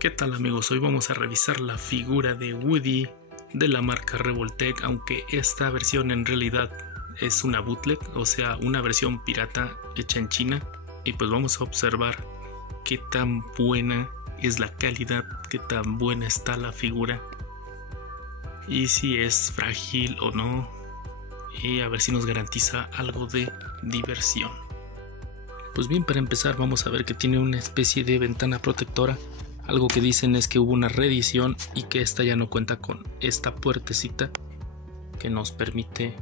¿Qué tal amigos? Hoy vamos a revisar la figura de Woody de la marca Revoltech, aunque esta versión en realidad es una bootleg, o sea, una versión pirata hecha en China. Y pues vamos a observar qué tan buena es la calidad, qué tan buena está la figura y si es frágil o no, y a ver si nos garantiza algo de diversión. Pues bien, para empezar vamos a ver que tiene una especie de ventana protectora. Algo que dicen es que hubo una reedición y que esta ya no cuenta con esta puertecita que nos permite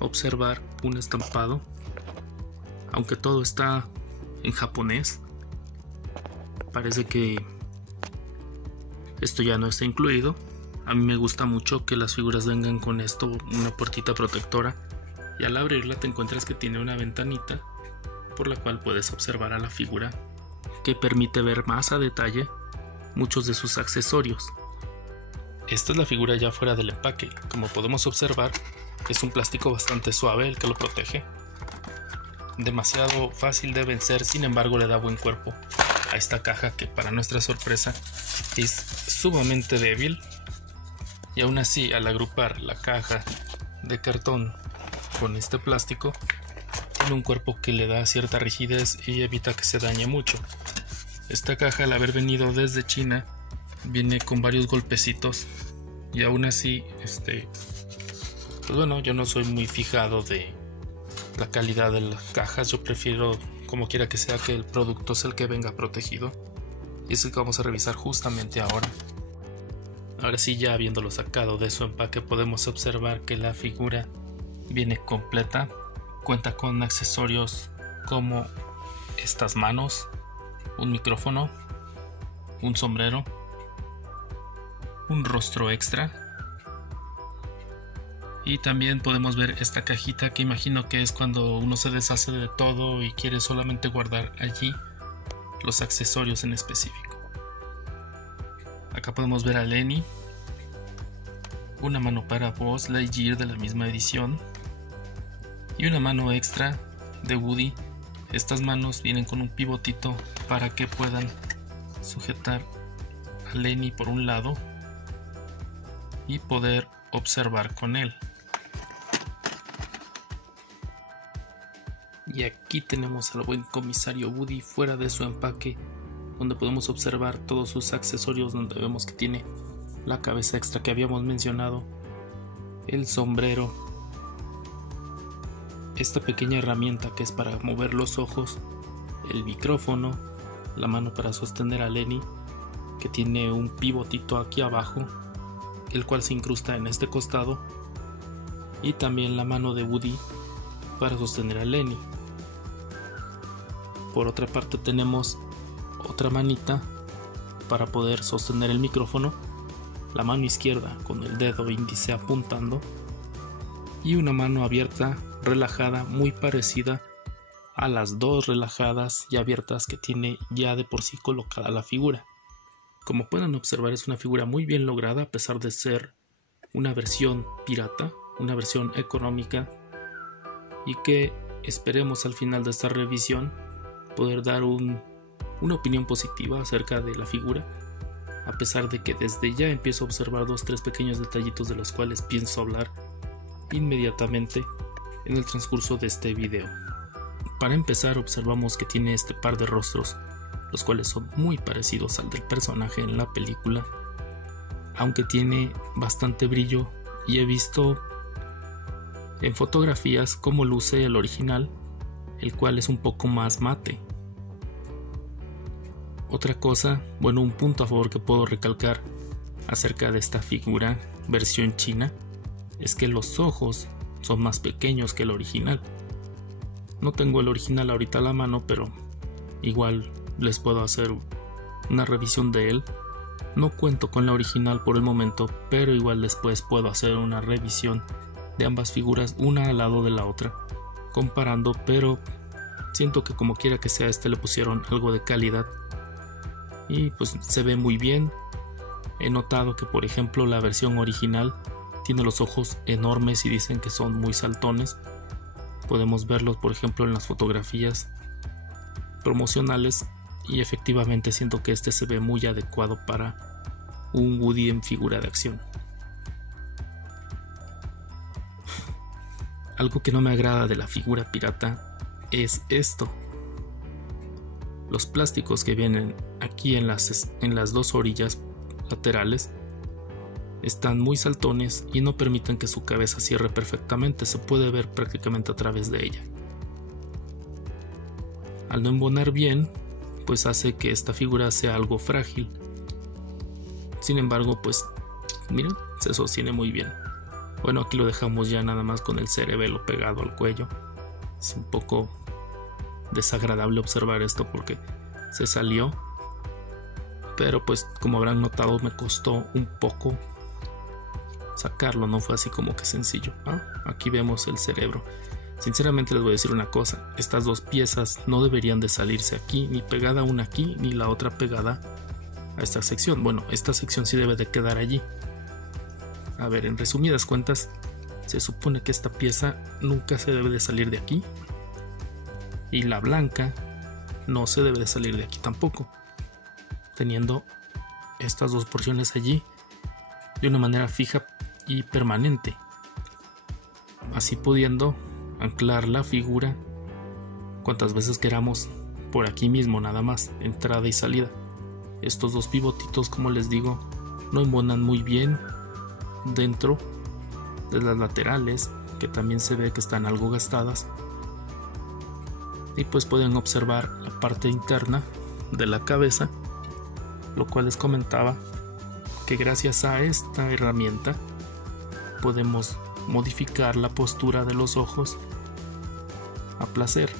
observar un estampado. Aunque todo está en japonés, parece que esto ya no está incluido. A mí me gusta mucho que las figuras vengan con esto, una puertita protectora, y al abrirla te encuentras que tiene una ventanita por la cual puedes observar a la figura, que permite ver más a detalle muchos de sus accesorios. Esta es la figura ya fuera del empaque. Como podemos observar, es un plástico bastante suave el que lo protege. Demasiado fácil de vencer, sin embargo le da buen cuerpo a esta caja, que para nuestra sorpresa es sumamente débil. Y aún así, al agrupar la caja de cartón con este plástico, tiene un cuerpo que le da cierta rigidez y evita que se dañe mucho. Esta caja, al haber venido desde China, viene con varios golpecitos, y aún así, pues bueno, yo no soy muy fijado de la calidad de las cajas. Yo prefiero, como quiera que sea, que el producto sea el que venga protegido, y es el que vamos a revisar justamente ahora. Ahora sí, ya habiéndolo sacado de su empaque, podemos observar que la figura viene completa. Cuenta con accesorios como estas manos, un micrófono, un sombrero, un rostro extra, y también podemos ver esta cajita que imagino que es cuando uno se deshace de todo y quiere solamente guardar allí los accesorios en específico. Acá podemos ver a Lenny, una mano para Buzz Lightyear de la misma edición y una mano extra de Woody. Estas manos vienen con un pivotito para que puedan sujetar a Lenny por un lado y poder observar con él. Y aquí tenemos al buen comisario Woody fuera de su empaque, donde podemos observar todos sus accesorios, donde vemos que tiene la cabeza extra que habíamos mencionado, el sombrero, esta pequeña herramienta que es para mover los ojos, el micrófono, la mano para sostener a Lenny, que tiene un pivotito aquí abajo, el cual se incrusta en este costado, y también la mano de Woody para sostener a Lenny. Por otra parte tenemos otra manita para poder sostener el micrófono, la mano izquierda con el dedo índice apuntando, y una mano abierta, relajada, muy parecida a las dos relajadas y abiertas que tiene ya de por sí colocada la figura. Como pueden observar, es una figura muy bien lograda a pesar de ser una versión pirata, una versión económica, y que esperemos al final de esta revisión poder dar una opinión positiva acerca de la figura, a pesar de que desde ya empiezo a observar 2-3 pequeños detallitos de los cuales pienso hablar inmediatamente en el transcurso de este video. Para empezar, observamos que tiene este par de rostros, los cuales son muy parecidos al del personaje en la película, aunque tiene bastante brillo, y he visto en fotografías cómo luce el original, el cual es un poco más mate. Otra cosa, bueno, un punto a favor que puedo recalcar acerca de esta figura versión china es que los ojos son más pequeños que el original. No tengo el original ahorita a la mano, pero igual les puedo hacer una revisión de él. No cuento con la original por el momento, pero igual después puedo hacer una revisión de ambas figuras, una al lado de la otra, comparando, pero siento que como quiera que sea, le pusieron algo de calidad y pues se ve muy bien. He notado que, por ejemplo, la versión original tiene los ojos enormes y dicen que son muy saltones. Podemos verlos, por ejemplo, en las fotografías promocionales, y efectivamente siento que este se ve muy adecuado para un Woody en figura de acción. Algo que no me agrada de la figura pirata es esto. Los plásticos que vienen aquí en las dos orillas laterales están muy saltones y no permiten que su cabeza cierre perfectamente, se puede ver prácticamente a través de ella. Al no embonar bien, pues hace que esta figura sea algo frágil. Sin embargo, pues miren, se sostiene muy bien. Bueno, aquí lo dejamos ya nada más con el cerebelo pegado al cuello. Es un poco desagradable observar esto porque se salió, pero pues como habrán notado me costó un poco sacarlo, no fue así como que sencillo. Aquí vemos el cerebro. Sinceramente les voy a decir una cosa, estas dos piezas no deberían de salirse aquí, ni pegada una aquí ni la otra pegada a esta sección. Bueno, esta sección sí debe de quedar allí. A ver, en resumidas cuentas, se supone que esta pieza nunca se debe de salir de aquí y la blanca no se debe de salir de aquí tampoco, teniendo estas dos porciones allí de una manera fija y permanente, así pudiendo anclar la figura cuantas veces queramos por aquí mismo, nada más, entrada y salida. Estos dos pivotitos, como les digo, no embonan muy bien dentro de las laterales, que también se ve que están algo gastadas, y pues pueden observar la parte interna de la cabeza, lo cual les comentaba que gracias a esta herramienta podemos modificar la postura de los ojos a placer,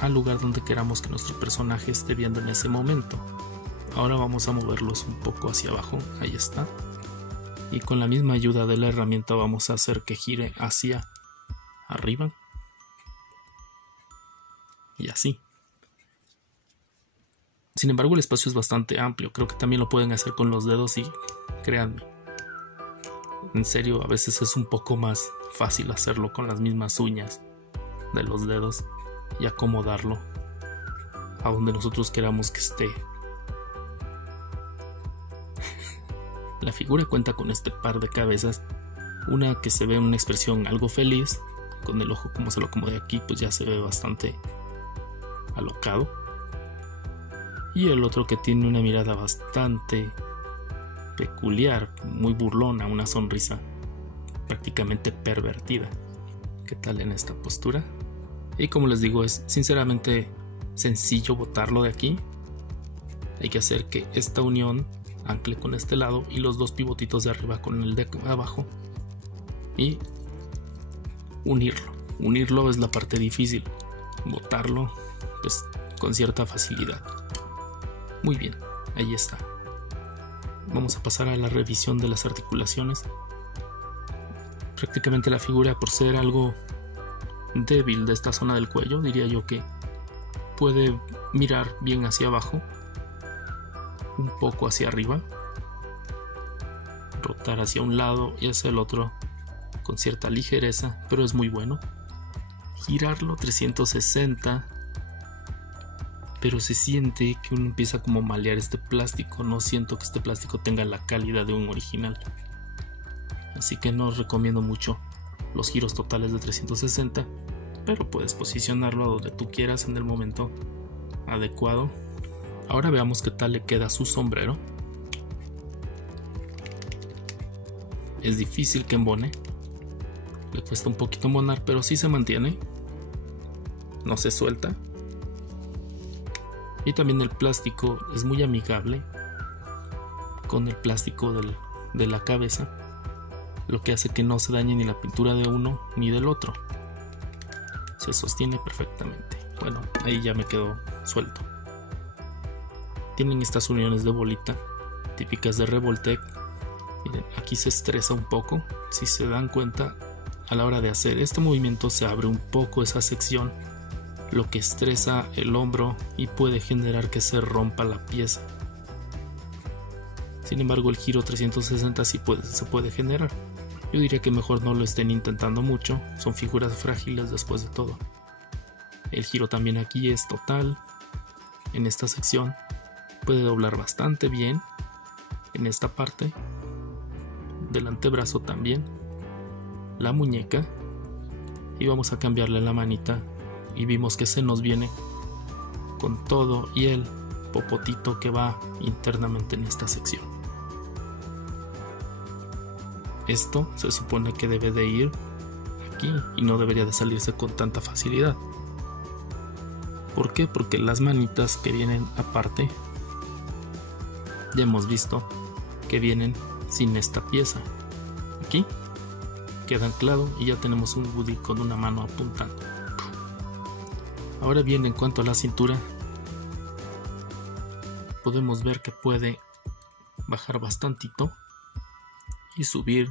al lugar donde queramos que nuestro personaje esté viendo en ese momento. Ahora vamos a moverlos un poco hacia abajo, ahí está, y con la misma ayuda de la herramienta vamos a hacer que gire hacia arriba y así. Sin embargo, el espacio es bastante amplio, creo que también lo pueden hacer con los dedos y créanme, en serio, a veces es un poco más fácil hacerlo con las mismas uñas de los dedos y acomodarlo a donde nosotros queramos que esté. La figura cuenta con este par de cabezas, una que se ve en una expresión algo feliz, con el ojo como se lo acomode aquí pues ya se ve bastante alocado, y el otro que tiene una mirada bastante peculiar, muy burlona, una sonrisa prácticamente pervertida. ¿Qué tal en esta postura? Y como les digo, es sinceramente sencillo botarlo de aquí. Hay que hacer que esta unión ancle con este lado y los dos pivotitos de arriba con el de abajo y unirlo es la parte difícil, botarlo pues con cierta facilidad. Muy bien, ahí está. Vamos a pasar a la revisión de las articulaciones. Prácticamente la figura, por ser algo débil de esta zona del cuello, diría yo que puede mirar bien hacia abajo, un poco hacia arriba, rotar hacia un lado y hacia el otro con cierta ligereza, pero es muy bueno. Girarlo 360, pero se siente que uno empieza como a malear este plástico. No siento que este plástico tenga la calidad de un original, así que no os recomiendo mucho los giros totales de 360, pero puedes posicionarlo a donde tú quieras en el momento adecuado. Ahora veamos qué tal le queda su sombrero. Es difícil que embone, le cuesta un poquito embonar, pero sí se mantiene, no se suelta. Y también el plástico es muy amigable con el plástico de la cabeza, lo que hace que no se dañe ni la pintura de uno ni del otro. Se sostiene perfectamente. Bueno, ahí ya me quedó suelto. Tienen estas uniones de bolita típicas de Revoltec. Miren, aquí se estresa un poco. Si se dan cuenta, a la hora de hacer este movimiento se abre un poco esa sección, lo que estresa el hombro y puede generar que se rompa la pieza. Sin embargo, el giro 360 sí se puede generar. Yo diría que mejor no lo estén intentando mucho, son figuras frágiles después de todo. El giro también aquí es total, en esta sección, puede doblar bastante bien en esta parte del antebrazo también, la muñeca, y vamos a cambiarle la manita y vimos que se nos viene con todo y el popotito que va internamente en esta sección. Esto se supone que debe de ir aquí y no debería de salirse con tanta facilidad. ¿Por qué? Porque las manitas que vienen aparte ya hemos visto que vienen sin esta pieza. Aquí queda anclado y ya tenemos un Woody con una mano apuntando. Ahora bien, en cuanto a la cintura, podemos ver que puede bajar bastantito y subir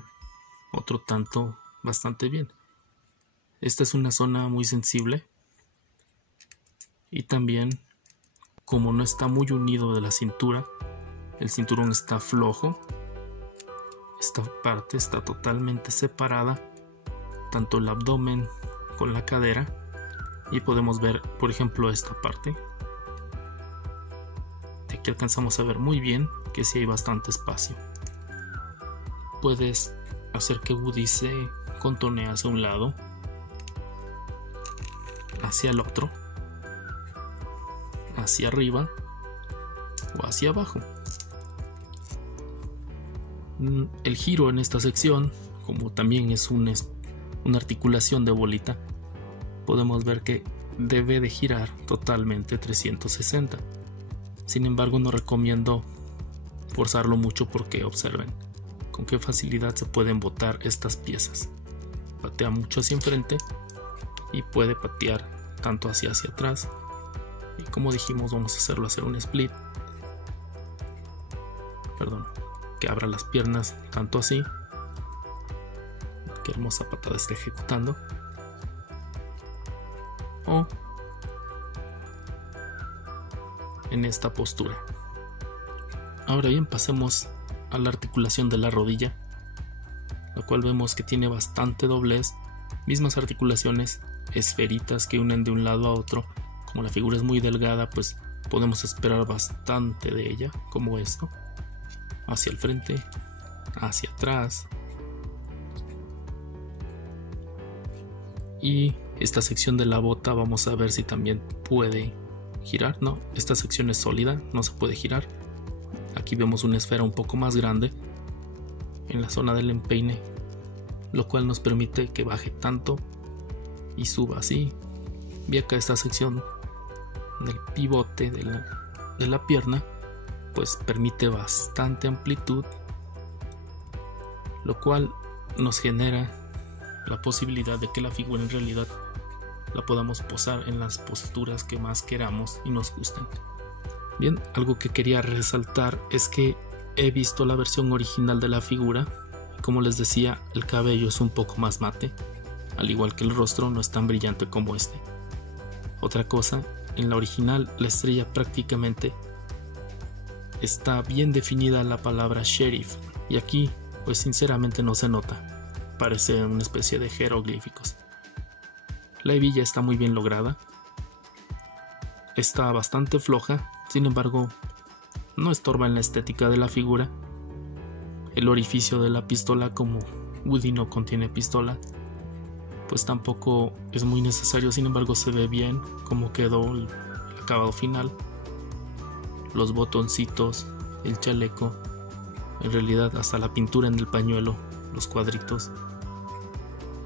otro tanto bastante bien. Esta es una zona muy sensible y también, como no está muy unido de la cintura, el cinturón está flojo. Esta parte está totalmente separada, tanto el abdomen con la cadera, y podemos ver, por ejemplo, esta parte. De aquí alcanzamos a ver muy bien que sí hay bastante espacio. Puedes hacer que Woody se contonee hacia un lado, hacia el otro, hacia arriba o hacia abajo. El giro en esta sección, como también es una articulación de bolita, podemos ver que debe de girar totalmente 360. Sin embargo, no recomiendo forzarlo mucho porque observen con qué facilidad se pueden botar estas piezas. Patea mucho hacia enfrente y puede patear tanto hacia atrás, y como dijimos, vamos a hacer un split, que abra las piernas tanto así. Qué hermosa patada está ejecutando. O en esta postura. Ahora bien, pasemos a la articulación de la rodilla, la cual vemos que tiene bastante doblez, mismas articulaciones esferitas que unen de un lado a otro. Como la figura es muy delgada, pues podemos esperar bastante de ella, como esto, hacia el frente, hacia atrás, y esta sección de la bota vamos a ver si también puede girar. No, esta sección es sólida, no se puede girar. Aquí vemos una esfera un poco más grande en la zona del empeine, lo cual nos permite que baje tanto y suba así. Y acá esta sección del pivote de la pierna, pues permite bastante amplitud, lo cual nos genera la posibilidad de que la figura en realidad la podamos posar en las posturas que más queramos y nos gusten. Bien, algo que quería resaltar es que he visto la versión original de la figura. Como les decía, el cabello es un poco más mate, al igual que el rostro no es tan brillante como este. Otra cosa, en la original la estrella prácticamente está bien definida la palabra sheriff, y aquí pues sinceramente no se nota, parece una especie de jeroglíficos. La hebilla está muy bien lograda, está bastante floja, sin embargo no estorba en la estética de la figura. El orificio de la pistola, como Woody no contiene pistola, pues tampoco es muy necesario, sin embargo se ve bien como quedó el acabado final. Los botoncitos, el chaleco, en realidad hasta la pintura en el pañuelo, los cuadritos,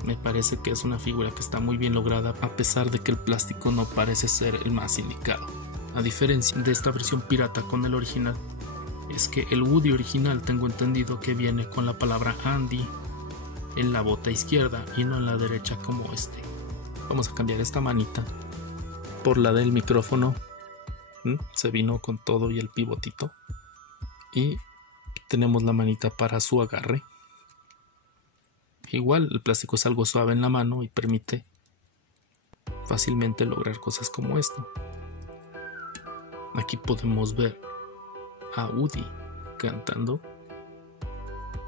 me parece que es una figura que está muy bien lograda, a pesar de que el plástico no parece ser el más indicado. A diferencia de esta versión pirata con el original, es que el Woody original tengo entendido que viene con la palabra Andy en la bota izquierda y no en la derecha como este. Vamos a cambiar esta manita por la del micrófono. Se vino con todo y el pivotito, y tenemos la manita para su agarre. Igual el plástico es algo suave en la mano y permite fácilmente lograr cosas como esto. Aquí podemos ver a Woody cantando.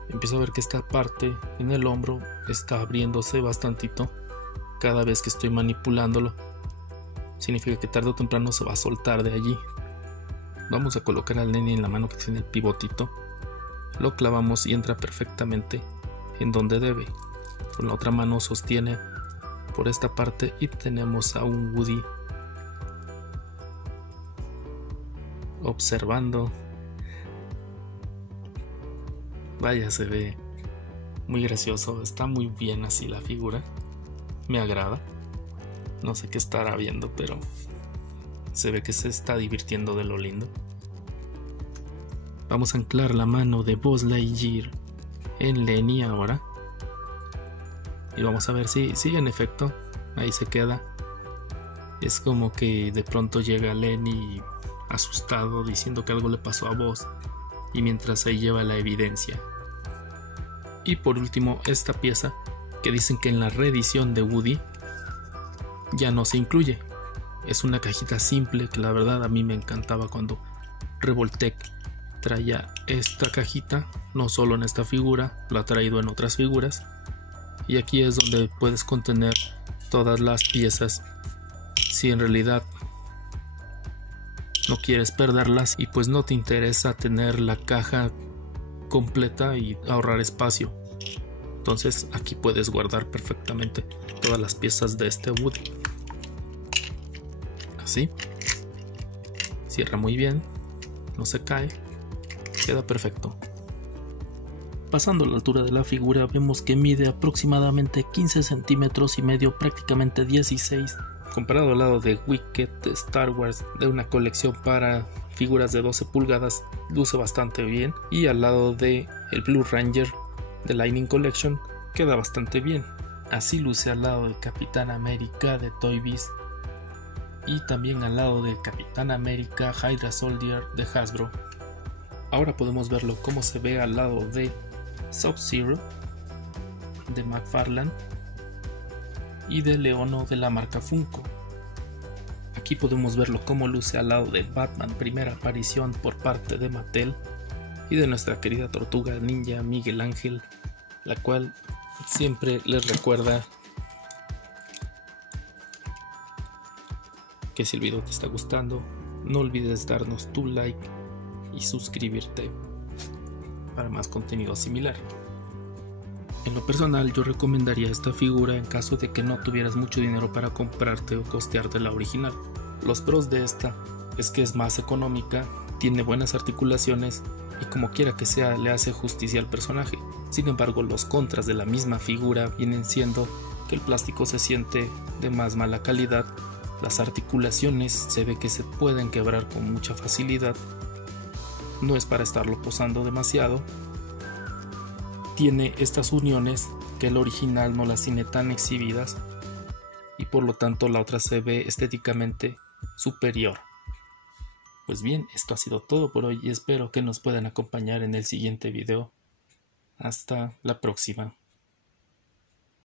Empiezo a ver que esta parte en el hombro está abriéndose bastantito cada vez que estoy manipulándolo. significa que tarde o temprano se va a soltar de allí. Vamos a colocar al nene en la mano que tiene el pivotito, lo clavamos y entra perfectamente en donde debe. Con la otra mano sostiene por esta parte y tenemos a un Woody observando. Vaya, se ve muy gracioso, está muy bien así la figura, me agrada. No sé qué estará viendo, pero se ve que se está divirtiendo de lo lindo. Vamos a anclar la mano de Buzz Lightyear en Lenny ahora. Y vamos a ver si en efecto ahí se queda. Es como que de pronto llega Lenny asustado diciendo que algo le pasó a Buzz, y mientras ahí lleva la evidencia. Y por último esta pieza que dicen que en la reedición de Woody ya no se incluye. Es una cajita simple que la verdad a mí me encantaba cuando Revoltech traía esta cajita, no solo en esta figura, lo ha traído en otras figuras. Y aquí es donde puedes contener todas las piezas si en realidad no quieres perderlas y pues no te interesa tener la caja completa y ahorrar espacio. Entonces aquí puedes guardar perfectamente todas las piezas de este Woody. Así. Cierra muy bien, no se cae, queda perfecto. Pasando a la altura de la figura vemos que mide aproximadamente 15 centímetros y medio, prácticamente 16. Comparado al lado de Wicked de Star Wars, de una colección para figuras de 12 pulgadas, luce bastante bien. Y al lado de el Blue Ranger de Lightning Collection, queda bastante bien. Así luce al lado del Capitán América de Toy Biz. Y también al lado del Capitán América Hydra Soldier de Hasbro. Ahora podemos verlo cómo se ve al lado de Sub-Zero de McFarlane y de Leono de la marca Funko. Aquí podemos verlo cómo luce al lado de Batman, primera aparición por parte de Mattel, y de nuestra querida tortuga ninja Miguel Ángel, la cual siempre les recuerda que si el video te está gustando, no olvides darnos tu like y suscribirte para más contenido similar. En lo personal, yo recomendaría esta figura en caso de que no tuvieras mucho dinero para comprarte o costearte la original. Los pros de esta es que es más económica, tiene buenas articulaciones y como quiera que sea le hace justicia al personaje. Sin embargo, los contras de la misma figura vienen siendo que el plástico se siente de más mala calidad, las articulaciones se ve que se pueden quebrar con mucha facilidad, no es para estarlo posando demasiado, tiene estas uniones que el original no las tiene tan exhibidas y por lo tanto la otra se ve estéticamente superior. Pues bien, esto ha sido todo por hoy y espero que nos puedan acompañar en el siguiente video. Hasta la próxima.